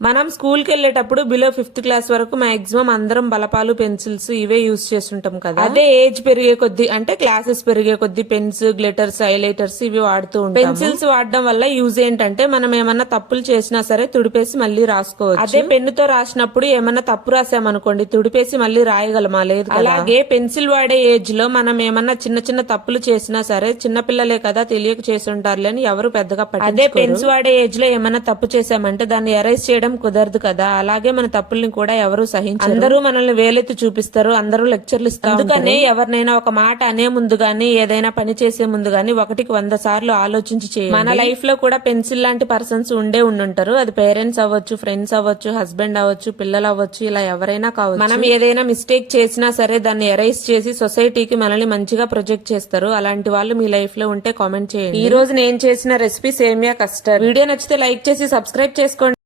మనం స్కూల్కి వెళ్ళేటప్పుడు బిలో ఫిఫ్త్ క్లాస్ వరకు మాక్సిమం అందరం బలపాలు పెన్సిల్స్ ఇవే యూస్ చేస్తుంటాం కదా. అదే ఏజ్ పెరిగే కొద్దీ అంటే క్లాసెస్ పెరిగే కొద్దీ పెన్స్ గ్లిటర్స్ హైలైటర్స్ ఇవి వాడుతూ ఉంటాం పెన్సిల్స్ వాడడం వల్ల యూజ్ ఏంటంటే మనం ఏమన్నా తప్పులు చేసినా సరే తుడిపేసి మళ్ళీ రాసుకోవచ్చు. అదే పెన్నుతో రాసినప్పుడు ఏమన్నా తప్పు రాసామనుకోండి తుడిపేసి మళ్ళీ రాయగలమా? లేదు. అలాగే పెన్సిల్ వాడే ఏజ్లో మనం ఏమన్నా చిన్న చిన్న తప్పులు చేసినా సరే చిన్న పిల్లలే కదా తెలియక చేసి ఉంటారులే అని ఎవరు పెద్దగా అదే పెన్స్ వాడే ఏజ్లో ఏమన్నా తప్పు చేసామంటే దాన్ని ఎరైజ్ చేయడం కుదరదు కదా. అలాగే మన తప్పుల్ని కూడా ఎవరు సహించరు. అందరూ మనల్ని వేలెత్తి చూపిస్తారు. అందరూ లెక్చర్లు ఇస్తారు అందుకనే ఎవరినైనా ఒక మాట అనే ముందు గానీ ఏదైనా పని చేసే ముందు గానీ ఒకటికి వంద సార్లు ఆలోచించి చేయండి. మన లైఫ్లో కూడా పెన్సిల్ లాంటి పర్సన్స్ ఉండే ఉండుంటారు. అది పేరెంట్స్ అవ్వచ్చు ఫ్రెండ్స్ అవ్వచ్చు హస్బెండ్ అవ్వచ్చు పిల్లలు అవ్వచ్చు ఇలా ఎవరైనా కావచ్చు. మనం ఏదైనా మిస్టేక్ చేసినా సరే దాన్ని ఎరైజ్ చేసి సొసైటీకి మనల్ని మంచిగా ప్రొజెక్ట్ చేస్తారు. అలాంటి వాళ్ళు మీ లైఫ్లో ఉంటే కామెంట్ చేయండి. ఈ రోజు నేను చేసిన రెసిపీ సేమియా కస్టర్డ్. వీడియో నచ్చితే లైక్ చేసి సబ్స్క్రైబ్ చేసుకోండి.